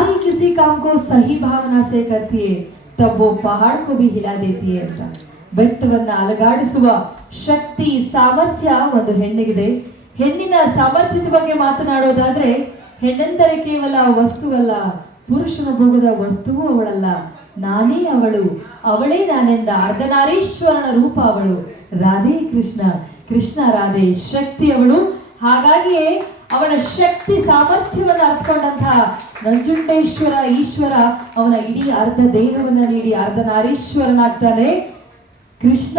नारी किसी काम को सही भावना से करती है तब वो पहाड़ को भी हिला देती है ಅಂತ ಬೆಟ್ಟವನ್ನ ಅಲಗಾಡಿಸುವ ಶಕ್ತಿ ಸಾಮರ್ಥ್ಯ ಒಂದು ಹೆಣ್ಣಿಗಿದೆ. ಹೆಣ್ಣಿನ ಸಾಮರ್ಥ್ಯದ ಬಗ್ಗೆ ಮಾತನಾಡೋದಾದ್ರೆ ಹೆಣ್ಣೆಂದರೆ ಕೇವಲ ವಸ್ತುವಲ್ಲ, ಪುರುಷನ ಭೋಗದ ವಸ್ತುವು ಅವಳಲ್ಲ, ನಾನೇ ಅವಳು, ಅವಳೇ ನಾನೆಂದ ಅರ್ಧನಾರೀಶ್ವರನ ರೂಪ ಅವಳು. ರಾಧೆ ಕೃಷ್ಣ, ಕೃಷ್ಣ ರಾಧೆ, ಶಕ್ತಿ ಅವಳು. ಹಾಗಾಗಿಯೇ ಅವಳ ಶಕ್ತಿ ಸಾಮರ್ಥ್ಯವನ್ನು ಅರ್ಥಕೊಂಡಂತಹ ನಂಜುಂಡೇಶ್ವರ ಈಶ್ವರ ಅವನ ಇಡೀ ಅರ್ಧ ದೇಹವನ್ನ ನೀಡಿ ಅರ್ಧನಾರೀಶ್ವರನಾಗ್ತಾನೆ. ಕೃಷ್ಣ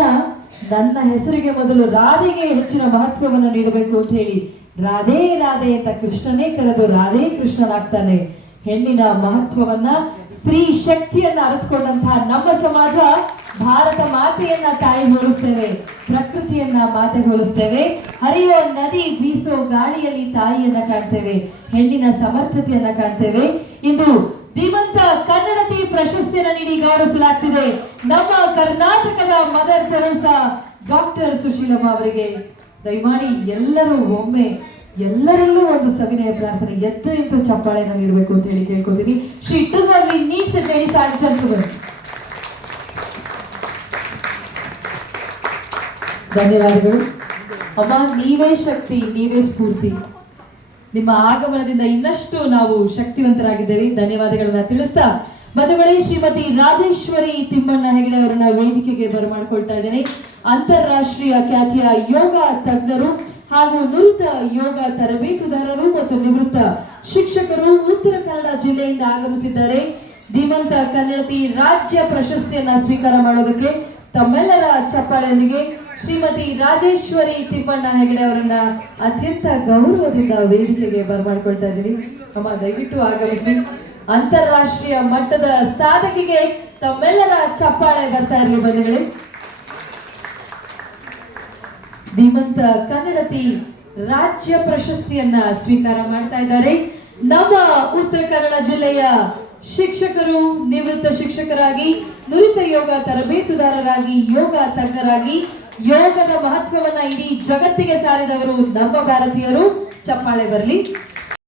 ನನ್ನ ಹೆಸರಿಗೆ ಮೊದಲು ರಾಧೆಗೆ ಹೆಚ್ಚಿನ ಮಹತ್ವವನ್ನು ನೀಡಬೇಕು ಅಂತ ಹೇಳಿ ರಾಧೆ ರಾಧೆ ಅಂತ ಕೃಷ್ಣನೇ ಕರೆದು ರಾಧೆ ಕೃಷ್ಣನಾಗ್ತಾನೆ. ಹೆಣ್ಣಿನ ಮಹತ್ವವನ್ನ, ಸ್ತ್ರೀ ಶಕ್ತಿಯನ್ನ ಅರಿತುಕೊಂಡಂತಹ ನಮ್ಮ ಸಮಾಜ ಭಾರತ ಮಾತೆಯನ್ನ ತಾಯಿ ಹೋಲಿಸ್ತೇವೆ, ಪ್ರಕೃತಿಯನ್ನ ಮಾತೆ ಹೋಲಿಸ್ತೇವೆ, ಹರಿಯೋ ನದಿ ಬೀಸೋ ಗಾಳಿಯಲ್ಲಿ ತಾಯಿಯನ್ನ ಕಾಣ್ತೇವೆ, ಹೆಣ್ಣಿನ ಸಮರ್ಥತೆಯನ್ನ ಕಾಣ್ತೇವೆ. ಇಂದು ಧೀಮಂತ ಕನ್ನಡತಿ ಪ್ರಶಸ್ತಿಯನ್ನು ನೀಡಿ ಗೌರವಿಸಲಾಗ್ತಿದೆ ನಮ್ಮ ಕರ್ನಾಟಕದ ಮದರ್ ತೆರೇಸಾ ಡಾಕ್ಟರ್ ಸುಶೀಲಮ್ಮ ಅವರಿಗೆ. ದಯಮಾಡಿ ಎಲ್ಲರೂ ಒಮ್ಮೆ ಎಲ್ಲರಲ್ಲೂ ಒಂದು ಸವಿನಯ ಪ್ರಾರ್ಥನೆ, ಎದ್ದು ಇಂತು ಚಪ್ಪಾಳೆನ ನೀಡಬೇಕು ಅಂತ ಹೇಳಿ ಕೇಳ್ಕೊತೀನಿ. Shri deserving needs it ladies and gentlemen. ಧನ್ಯವಾದಗಳು ಅಮ್ಮ. ನೀವೇ ಶಕ್ತಿ, ನೀವೇ ಸ್ಫೂರ್ತಿ. ನಿಮ್ಮ ಆಗಮನದಿಂದ ಇನ್ನಷ್ಟು ನಾವು ಶಕ್ತಿವಂತರಾಗಿದ್ದೇವೆ. ಧನ್ಯವಾದಗಳನ್ನ ತಿಳಿಸ್ತಾ ಬಂಧುಗಳೇ, ಶ್ರೀಮತಿ ರಾಜೇಶ್ವರಿ ತಿಮ್ಮಣ್ಣ ಹೆಗಡೆ ಅವರನ್ನ ವೇದಿಕೆಗೆ ಬರಮಾಡ್ಕೊಳ್ತಾ ಇದ್ದೇನೆ. ಅಂತಾರಾಷ್ಟ್ರೀಯ ಖ್ಯಾತಿಯ ಯೋಗ ತಜ್ಞರು ಹಾಗೂ ನುರಿತ ಯೋಗ ತರಬೇತುದಾರರು ಮತ್ತು ನಿವೃತ್ತ ಶಿಕ್ಷಕರು ಉತ್ತರ ಕನ್ನಡ ಜಿಲ್ಲೆಯಿಂದ ಆಗಮಿಸಿದ್ದಾರೆ. ಧೀಮಂತ ಕನ್ನಡತಿ ರಾಜ್ಯ ಪ್ರಶಸ್ತಿಯನ್ನ ಸ್ವೀಕಾರ ಮಾಡೋದಕ್ಕೆ ತಮ್ಮೆಲ್ಲರ ಚಪ್ಪಾಳೆಯೊಂದಿಗೆ ಶ್ರೀಮತಿ ರಾಜೇಶ್ವರಿ ತಿಮ್ಮಣ್ಣ ಹೆಗಡೆ ಅವರನ್ನ ಅತ್ಯಂತ ಗೌರವದಿಂದ ವೇದಿಕೆಗೆ ಬರಮಾಡ್ಕೊಳ್ತಾ ಇದ್ದೀವಿ. ಅಮ್ಮ ದಯವಿಟ್ಟು ಆಗಮಿಸಿ. ಅಂತಾರಾಷ್ಟ್ರೀಯ ಮಟ್ಟದ ಸಾಧಕಿಗೆ ತಮ್ಮೆಲ್ಲರ ಚಪ್ಪಾಳೆ ಬರ್ತಾ ಇರಲಿ ಬಂಧುಗಳೇ. ಧೀಮಂತ ಕನ್ನಡತಿ ರಾಜ್ಯ ಪ್ರಶಸ್ತಿಯನ್ನ ಸ್ವೀಕಾರ ಮಾಡ್ತಾ ಇದ್ದಾರೆ. ನಮ್ಮ ಉತ್ತರ ಕನ್ನಡ ಜಿಲ್ಲೆಯ ಶಿಕ್ಷಕರು, ನಿವೃತ್ತ ಶಿಕ್ಷಕರಾಗಿ, ನುರಿತ ಯೋಗ ತರಬೇತುದಾರರಾಗಿ, ಯೋಗ ತಜ್ಞರಾಗಿ ಯೋಗದ ಮಹತ್ವವನ್ನ ಇಡೀ ಜಗತ್ತಿಗೆ ಸಾರಿದವರು ನಮ್ಮ ಭಾರತೀಯರು. ಚಪ್ಪಾಳೆ ಬರಲಿ.